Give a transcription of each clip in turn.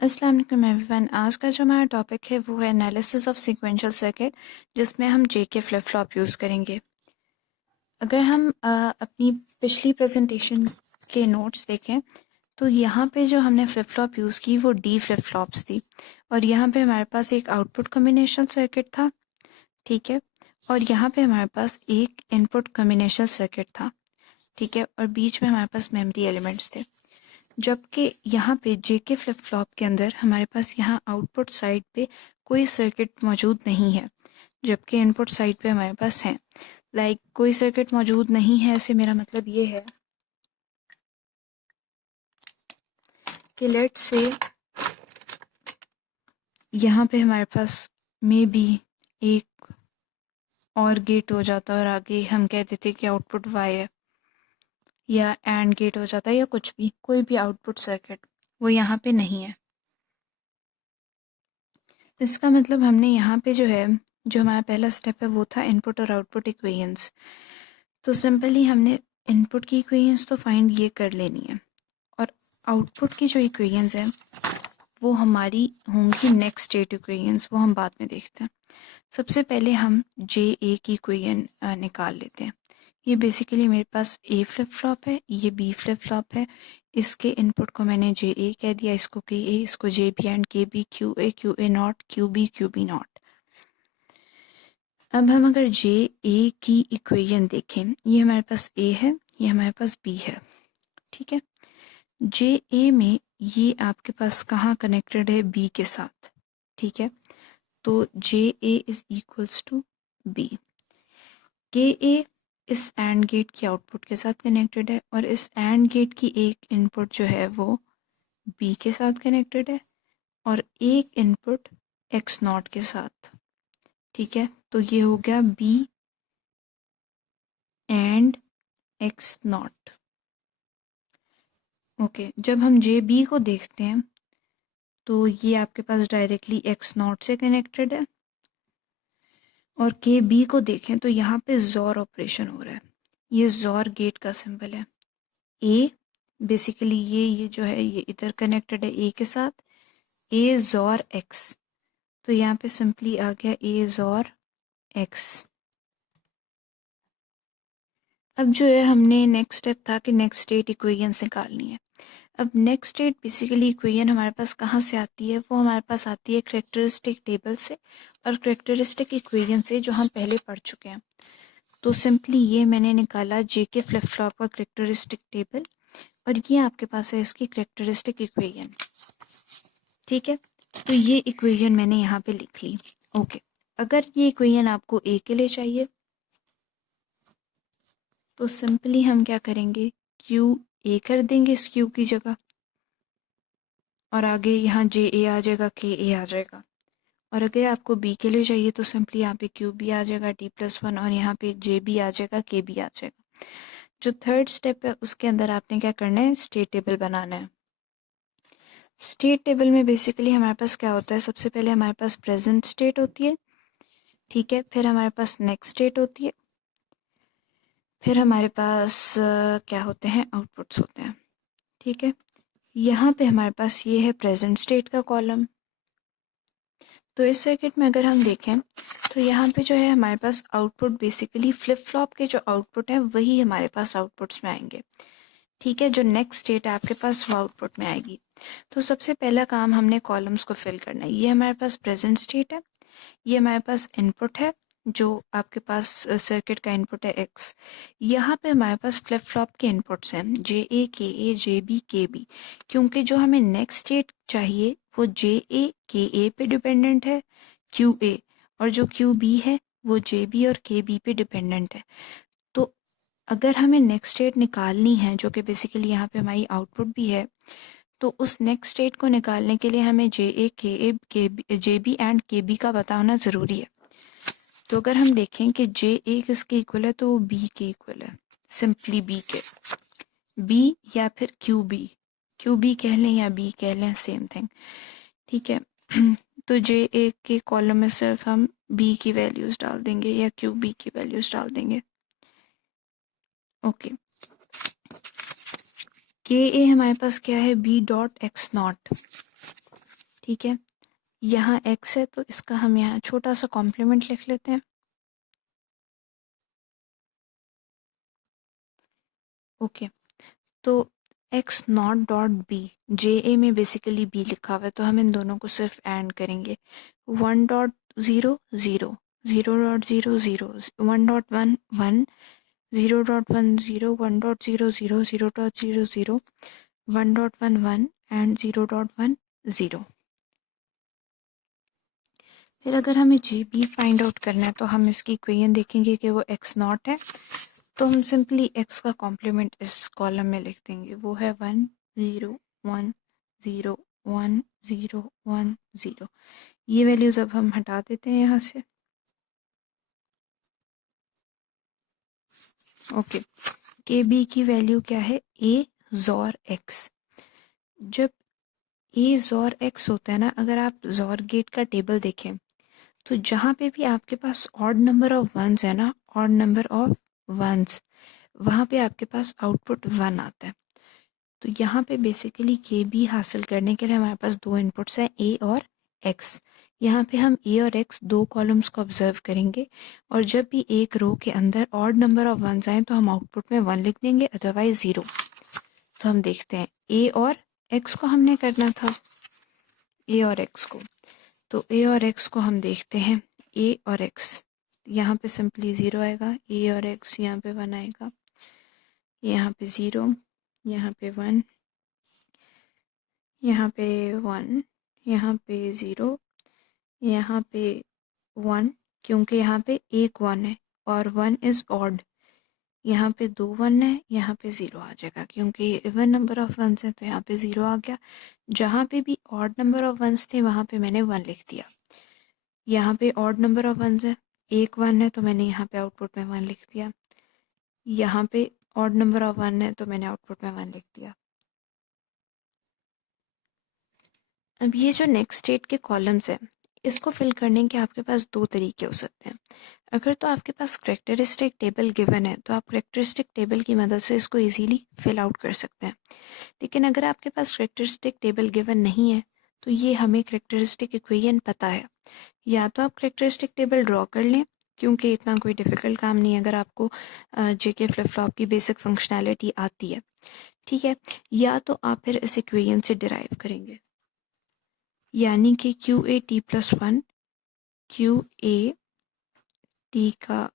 अस्सलाम वालेकुम एवरीवन। आज का जो हमारा टॉपिक है वो है एनालिसिस ऑफ सीक्वेंशियल सर्किट, जिसमें हम जेके फ्लिप फ्लॉप यूज़ करेंगे। अगर हम अपनी पिछली प्रेजेंटेशन के नोट्स देखें तो यहाँ पे जो हमने फ्लिप फ्लॉप यूज़ की वो डी फ्लिप फ्लॉप्स थी, और यहाँ पे हमारे पास एक आउटपुट कॉम्बिनेशनल सर्किट था, ठीक है, और यहाँ पे हमारे पास एक इनपुट कॉम्बिनेशनल सर्किट था, ठीक है, और बीच में हमारे पास मेमोरी एलिमेंट्स थे। जबकि यहाँ पे जेके फ्लिप फ्लॉप के अंदर हमारे पास यहाँ आउटपुट साइड पे कोई सर्किट मौजूद नहीं है, जबकि इनपुट साइड पे हमारे पास है। कोई सर्किट मौजूद नहीं है, ऐसे मेरा मतलब ये है कि लेट्स से यहाँ पे हमारे पास मे बी एक और गेट हो जाता और आगे हम कह देते कि आउटपुट वाई है, या एंड गेट हो जाता है, या कुछ भी, कोई भी आउटपुट सर्किट वो यहाँ पे नहीं है। इसका मतलब हमने यहाँ पे जो है, जो हमारा पहला स्टेप है वो था इनपुट और आउटपुट इक्वेशंस। तो सिंपली हमने इनपुट की इक्वेशंस तो फाइंड ये कर लेनी है, और आउटपुट की जो इक्वेशंस हैं वो हमारी होंगी नेक्स्ट स्टेट इक्वेशंस, वो हम बाद में देखते हैं। सबसे पहले हम जे ए की इक्वेशन निकाल लेते हैं। ये बेसिकली मेरे पास ए फ्लिप फ्लॉप है, ये बी फ्लिप फ्लॉप है, इसके इनपुट को मैंने जे ए कह दिया, इसको के ए, इसको J B and K B, Q A not, Q B not. अब हम अगर जे ए की इक्वेशन देखें, ये हमारे पास ए है, ये हमारे पास बी है, ठीक है। जे ए में ये आपके पास कहाँ कनेक्टेड है? बी के साथ, ठीक है। तो जे ए इज इक्वल्स टू बी। के ए इस एंड गेट की आउटपुट के साथ कनेक्टेड है, और इस एंड गेट की एक इनपुट जो है वो बी के साथ कनेक्टेड है, और एक इनपुट एक्स नॉट के साथ, ठीक है। तो ये हो गया B and x not. Okay, जब हम जे बी को देखते हैं तो ये आपके पास डायरेक्टली एक्स नॉट से कनेक्टेड है, और के बी को देखें तो यहाँ पे जॉर ऑपरेशन हो रहा है, ये जॉर गेट का सिंबल है। ए बेसिकली ये जो है ये इधर कनेक्टेड है ए के साथ, ए जॉर एक्स, तो यहाँ पे सिंपली आ गया ए जॉर एक्स। अब जो है हमने नेक्स्ट स्टेप था कि नेक्स्ट स्टेट इक्वेशन निकालनी है। अब नेक्स्ट स्टेट बेसिकली इक्वेशन हमारे पास कहाँ से आती है? वो हमारे पास आती है करेक्टरिस्टिक टेबल से और करेक्टरिस्टिक इक्वेशन से, जो हम पहले पढ़ चुके हैं। तो सिंपली ये मैंने निकाला जेके फ्लिप फ्लॉप का करेक्टरिस्टिक टेबल, और ये आपके पास है इसकी करेक्टरिस्टिक इक्वेशन, ठीक है। तो ये इक्वेशन मैंने यहाँ पे लिख ली। ओके, अगर ये इक्वेशन आपको ए के लिए चाहिए तो सिंपली हम क्या करेंगे, क्यू ए कर देंगे इस क्यू की जगह, और आगे यहाँ जे ए आ जाएगा, के ए आ जाएगा। और अगर आपको बी के लिए चाहिए तो सिंपली यहाँ पे क्यू बी आ जाएगा D+1, और यहाँ पे जे बी आ जाएगा, के बी आ जाएगा। जो थर्ड स्टेप है उसके अंदर आपने क्या करना है, स्टेट टेबल बनाना है। स्टेट टेबल में बेसिकली हमारे पास क्या होता है, सबसे पहले हमारे पास प्रेजेंट स्टेट होती है, ठीक है, फिर हमारे पास नेक्स्ट स्टेट होती है, फिर हमारे पास क्या होते हैं, आउटपुट्स होते हैं, ठीक है। यहाँ पे हमारे पास ये है प्रेजेंट स्टेट का कॉलम। तो इस सर्किट में अगर हम देखें तो यहाँ पे जो है हमारे पास आउटपुट बेसिकली फ्लिप फ्लॉप के जो आउटपुट है वही हमारे पास आउटपुट्स में आएंगे, ठीक है। जो नेक्स्ट स्टेट है आपके पास वो आउटपुट में आएगी। तो सबसे पहला काम हमने कॉलम्स को फिल करना है। ये हमारे पास प्रेजेंट स्टेट है, ये हमारे पास इनपुट है, जो आपके पास सर्किट का इनपुट है एक्स। यहाँ पे हमारे पास फ्लिप फ्लॉप के इनपुट्स हैं जे बी के बी, क्योंकि जो हमें नेक्स्ट स्टेट चाहिए वो जे ए के ए पे डिपेंडेंट है, क्यू ए, और जो क्यू बी है वो जे बी और के बी पे डिपेंडेंट है। तो अगर हमें नेक्स्ट स्टेट निकालनी है, जो कि बेसिकली यहाँ पे हमारी आउटपुट भी है, तो उस नेक्स्ट स्टेट को निकालने के लिए हमें जे बी एंड के बी का पता होना ज़रूरी है। तो अगर हम देखें कि जे ए किसके इक्वल है तो वो बी के इक्वल है, सिंपली बी के, बी या फिर क्यू बी कह लें या बी कह लें, सेम थिंग, ठीक है। तो जे ए के कॉलम में सिर्फ हम बी की वैल्यूज़ डाल देंगे या क्यू बी की वैल्यूज़ डाल देंगे। ओके, के ए हमारे पास क्या है, बी डॉट एक्स नॉट, ठीक है, यहाँ x है तो इसका हम यहाँ छोटा सा कॉम्प्लीमेंट लिख लेते हैं। ओके, तो x नॉट डॉट बी, जे ए में बेसिकली b लिखा हुआ है तो हम इन दोनों को सिर्फ एंड करेंगे। 1.0 0 0.0 0 1.1 1 0.1 0 1.0 0 0.0 0 1.1 1 एंड 0.1 0। फिर अगर हमें जी बी फाइंड आउट करना है तो हम इसकी इक्वेशन देखेंगे कि वो x नॉट है, तो हम सिंपली x का कॉम्प्लीमेंट इस कॉलम में लिख देंगे, वो है 1 0 1 0 1 0 1 0। ये वैल्यूज अब हम हटा देते हैं यहाँ से। ओके, के बी की वैल्यू क्या है, a जोर x। जब a जोर x होता है ना, अगर आप जोर गेट का टेबल देखें तो जहाँ पे भी आपके पास ऑड नंबर ऑफ वंस है ना, ऑड नंबर ऑफ वंस, वहाँ पे आपके पास आउटपुट 1 आता है। तो यहाँ पे बेसिकली के बी हासिल करने के लिए हमारे पास दो इनपुट्स हैं, ए और एक्स। यहाँ पे हम ए और एक्स दो कॉलम्स को ऑब्जर्व करेंगे और जब भी एक रो के अंदर ऑड नंबर ऑफ वंस आए तो हम आउटपुट में 1 लिख देंगे, अदरवाइज 0। तो हम देखते हैं ए और एक्स को हमने करना था, ए और एक्स को, तो ए और एक्स को हम देखते हैं। ए और एक्स यहाँ पे सिंपली 0 आएगा, ए और एक्स यहाँ पे 1 आएगा, यहाँ पे 0, यहाँ पे 1, यहाँ पे 1, यहाँ पे 0, यहाँ पे 1, क्योंकि यहाँ पे एक 1 है और 1 इज़ ऑड। यहाँ पे 2 1 है, यहाँ पे 0 आ जाएगा क्योंकि इवन नंबर ऑफ वंस है तो यहाँ पे 0 आ गया। जहाँ पे भी ऑड नंबर ऑफ वंस थे वहाँ पे मैंने 1 लिख दिया। यहाँ पे ऑड नंबर ऑफ वंस है, एक 1 है तो मैंने यहाँ पे आउटपुट में 1 लिख दिया। यहाँ पे ऑड नंबर ऑफ 1 है तो मैंने आउटपुट में 1 लिख दिया। अब ये जो नेक्स्ट स्टेट के कॉलम्स हैं, इसको फिल करने के आपके पास दो तरीके हो सकते हैं। अगर तो आपके पास करेक्टरिस्टिक टेबल गिवन है तो आप करेक्टरिस्टिक टेबल की मदद से इसको इजीली फिल आउट कर सकते हैं। लेकिन अगर आपके पास करेक्टरिस्टिक टेबल गिवन नहीं है तो ये हमें करेक्टरिस्टिक इक्वेशन पता है, या तो आप करेक्टरिस्टिक टेबल ड्रॉ कर लें क्योंकि इतना कोई डिफ़िकल्ट काम नहीं है अगर आपको जेके फ्लिप फ्लॉप की बेसिक फंक्शनैलिटी आती है, ठीक है। या तो आप फिर इस इक्वेशन से डिराइव करेंगे, यानी कि Q A T plus 1 Q A T का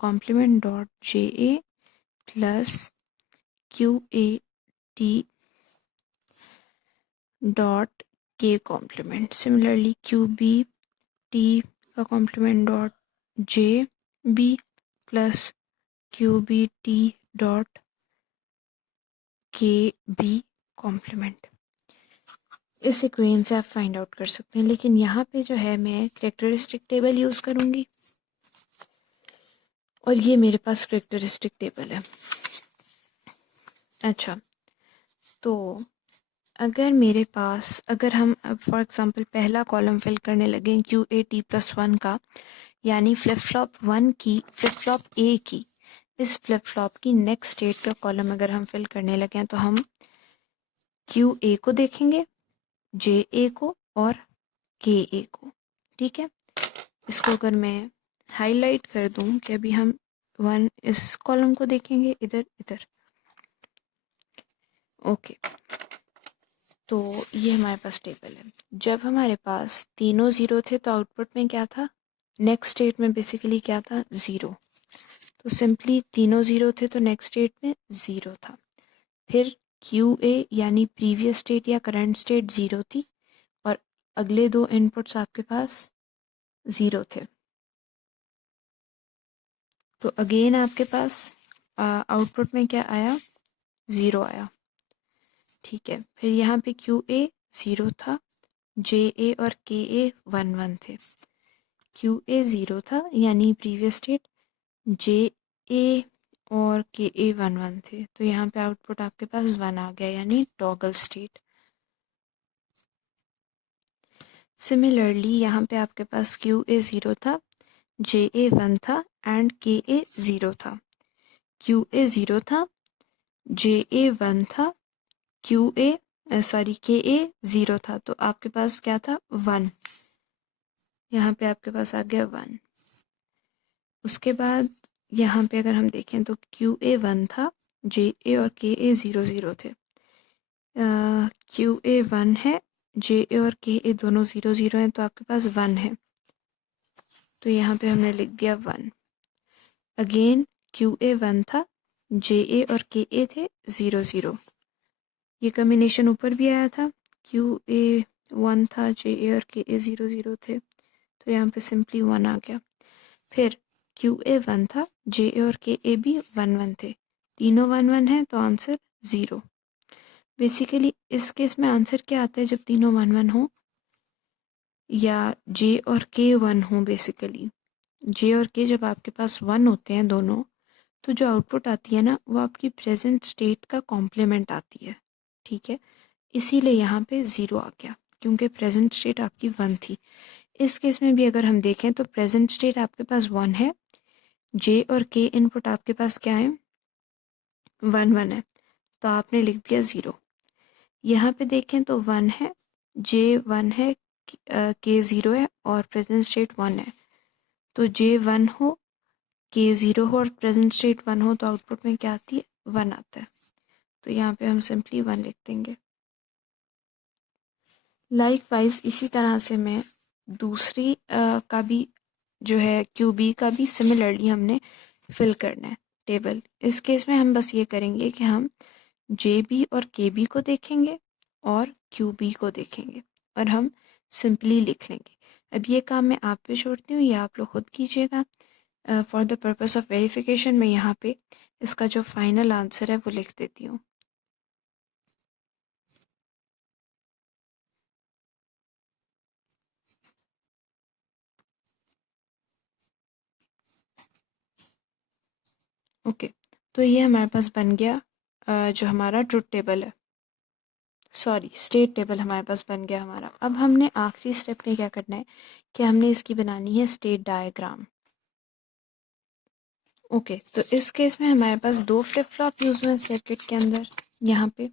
complement dot J A plus Q A T dot K complement. Similarly Q B T का complement dot J B plus Q B T dot K B complement. इस equation से आप find out कर सकते हैं, लेकिन यहाँ पे जो है मैं करेक्टरिस्टिक टेबल यूज़ करूँगी और ये मेरे पास करेक्टरिस्टिक टेबल है। अच्छा, तो अगर मेरे पास, अगर हम फॉर एग्ज़ाम्पल पहला कॉलम फिल करने लगें क्यू ए टी प्लस 1 का, यानी फ्लिप फ्लॉप 1 की, फ्लिप फ्लॉप ए की, इस फ्लिप फ्लॉप की नेक्स्ट स्टेट का कॉलम अगर हम फिल करने लगें तो हम क्यू ए को देखेंगे, जे ए को और के ए को, ठीक है। इसको अगर मैं हाईलाइट कर दूं कि अभी हम 1 इस कॉलम को देखेंगे, इधर इधर, ओके। तो ये हमारे पास टेबल है। जब हमारे पास तीनों 0 थे तो आउटपुट में क्या था, नेक्स्ट स्टेट में बेसिकली क्या था, 0। तो सिंपली तीनों 0 थे तो नेक्स्ट स्टेट में 0 था। फिर क्यू ए यानी प्रीवियस स्टेट या करंट स्टेट 0 थी और अगले दो इनपुट्स आपके पास 0 थे। तो अगेन आपके पास आउटपुट में क्या आया, 0 आया, ठीक है। फिर यहाँ पे क्यू ए 0 था, जे ए और के ए 1 1 थे। क्यू ए 0 था यानी प्रीवियस स्टेट, जे ए और के ए 1 1 थे, तो यहाँ पे आउटपुट आपके पास 1 आ गया यानी टॉगल स्टेट। सिमिलरली यहाँ पे आपके पास क्यू ए 0 था, जे ए 1 था एंड के ए 0 था। क्यू ए 0 था, जे ए 1 था, क्यू ए सॉरी के ए 0 था, तो आपके पास क्या था 1, यहाँ पे आपके पास आ गया 1। उसके बाद यहाँ पे अगर हम देखें तो क्यू ए 1 था, जे ए और के ए 0 थे। क्यू ए 1 है, जे ए और के ए दोनों 0 हैं, तो आपके पास 1 है, तो यहाँ पे हमने लिख दिया 1। अगेन क्यू ए 1 था, जे ए और के ए थे 0। ये कम्बिनेशन ऊपर भी आया था, क्यू ए 1 था, जे ए और के ए 0 थे, तो यहाँ पे सिंपली 1 आ गया। फिर क्यू ए 1 था, जे ए और के ए भी 1 थे, तीनों 1 है, तो आंसर 0। बेसिकली इस केस में आंसर क्या आता है जब तीनों 1 हो या जे और के 1 हो। बेसिकली जे और के जब आपके पास 1 होते हैं दोनों, तो जो आउटपुट आती है ना, वो आपकी प्रेजेंट स्टेट का कॉम्प्लीमेंट आती है, ठीक है। इसीलिए यहाँ पे 0 आ गया, क्योंकि प्रेजेंट स्टेट आपकी 1 थी। इस केस में भी अगर हम देखें तो प्रेजेंट स्टेट आपके पास 1 है, जे और के इनपुट आपके पास क्या है 1 है, तो आपने लिख दिया 0। यहाँ पे देखें तो 1 है, जे 1 है, के 0 है और प्रेजेंट स्टेट 1 है, तो जे 1 हो, के 0 हो और प्रेजेंट स्टेट 1 हो, तो आउटपुट में क्या आती है 1 आता है, तो यहाँ पे हम सिंपली 1 लिख देंगे। लाइकवाइज इसी तरह से मैं दूसरी का भी जो है क्यू बी का भी सिमिलरली हमने फिल करना है टेबल। इस केस में हम बस ये करेंगे कि हम जे बी और के बी को देखेंगे और क्यू बी को देखेंगे और हम सिंपली लिख लेंगे। अब ये काम मैं आप पे छोड़ती हूँ, ये आप लोग खुद कीजिएगा। For the purpose of verification मैं यहाँ पे इसका जो फाइनल आंसर है वो लिख देती हूँ। ओके, तो ये हमारे पास बन गया जो हमारा ट्रुथ टेबल है, सॉरी स्टेट टेबल हमारे पास बन गया हमारा। अब हमने आखिरी स्टेप में क्या करना है कि हमने इसकी बनानी है स्टेट डायग्राम। ओके, तो इस केस में हमारे पास 2 फ्लिप फ्लॉप यूज़ हुए हैं सर्किट के अंदर यहाँ पे,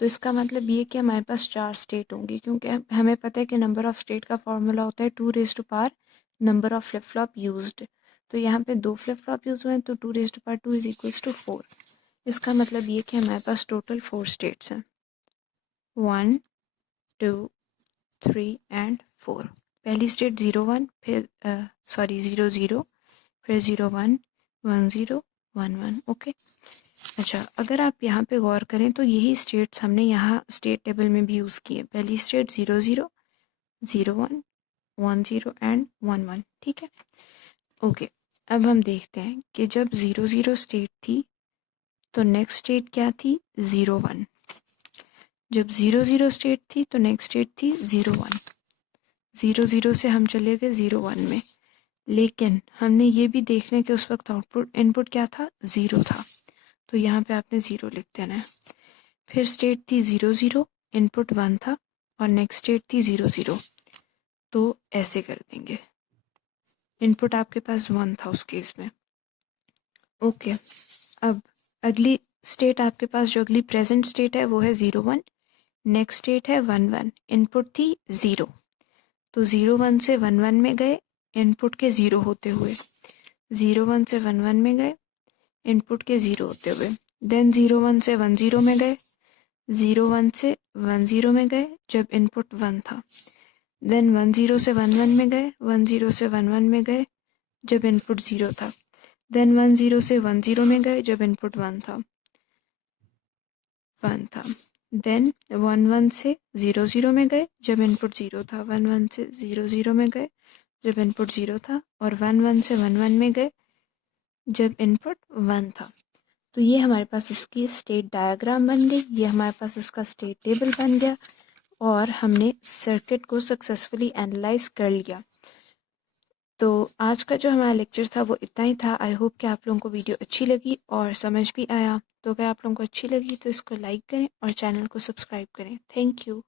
तो इसका मतलब ये कि हमारे पास 4 स्टेट होंगी, क्योंकि हमें पता है कि नंबर ऑफ़ स्टेट का फॉर्मूला होता है 2 raise to power number of flip flop used. तो यहाँ पे 2 फ्लिप फ्लॉप यूज़ हुए हैं, तो 2 raise to power 2 is equals to 4। इसका मतलब ये कि हमारे पास टोटल 4 स्टेट्स हैं, 1 2 3 एंड 4। पहली स्टेट 0 1, फिर 0 0, फिर 0 1 1 0 1 1। ओके, अच्छा अगर आप यहाँ पे गौर करें तो यही स्टेट्स हमने यहाँ स्टेट टेबल में भी यूज़ किए। पहली स्टेट 0 0 0 1 1 0 एंड 1 1, ठीक है। ओके, अब हम देखते हैं कि जब 0 0 स्टेट थी तो नेक्स्ट स्टेट क्या थी 0 1। जब 0 0 स्टेट थी तो नेक्स्ट स्टेट थी 0 1। 0 0 से हम चले गए 0 1 में, लेकिन हमने ये भी देखना है कि उस वक्त आउटपुट इनपुट क्या था 0 था, तो यहाँ पे आपने 0 लिख देना है। फिर स्टेट थी 0 0, इनपुट 1 था और नेक्स्ट स्टेट थी 0 0, तो ऐसे कर देंगे, इनपुट आपके पास 1 था उस केस में। ओके, अब अगली स्टेट आपके पास जो अगली प्रेजेंट स्टेट है वो है 0 1, नेक्स्ट स्टेट है 1 1, इनपुट थी 0, तो 0 1 से 1 1 में गए इनपुट के 0 होते हुए, 0 1 से 1 1 में गए इनपुट के 0 होते हुए, देन 0 1 से 1 0 में गए, 0 1 से 1 0 में गए जब इनपुट 1 था, देन 1 0 से 1 1 में गए, 1 0 से 1 1 में गए जब इनपुट 0 था, देन 1 0 से 1 0 में गए जब इनपुट 1 था, देन 1 1 से 0 0 में गए जब इनपुट 0 था, 1 1 से 0 0 में गए जब इनपुट 0 था और 1 1 से 1 1 में गए जब इनपुट 1 था। तो ये हमारे पास इसकी स्टेट डायग्राम बन गई, ये हमारे पास इसका स्टेट टेबल बन गया और हमने सर्किट को सक्सेसफुली एनालाइज कर लिया। तो आज का जो हमारा लेक्चर था वो इतना ही था। आई होप कि आप लोगों को वीडियो अच्छी लगी और समझ भी आया। तो अगर आप लोगों को अच्छी लगी तो इसको लाइक करें और चैनल को सब्सक्राइब करें। Thank you.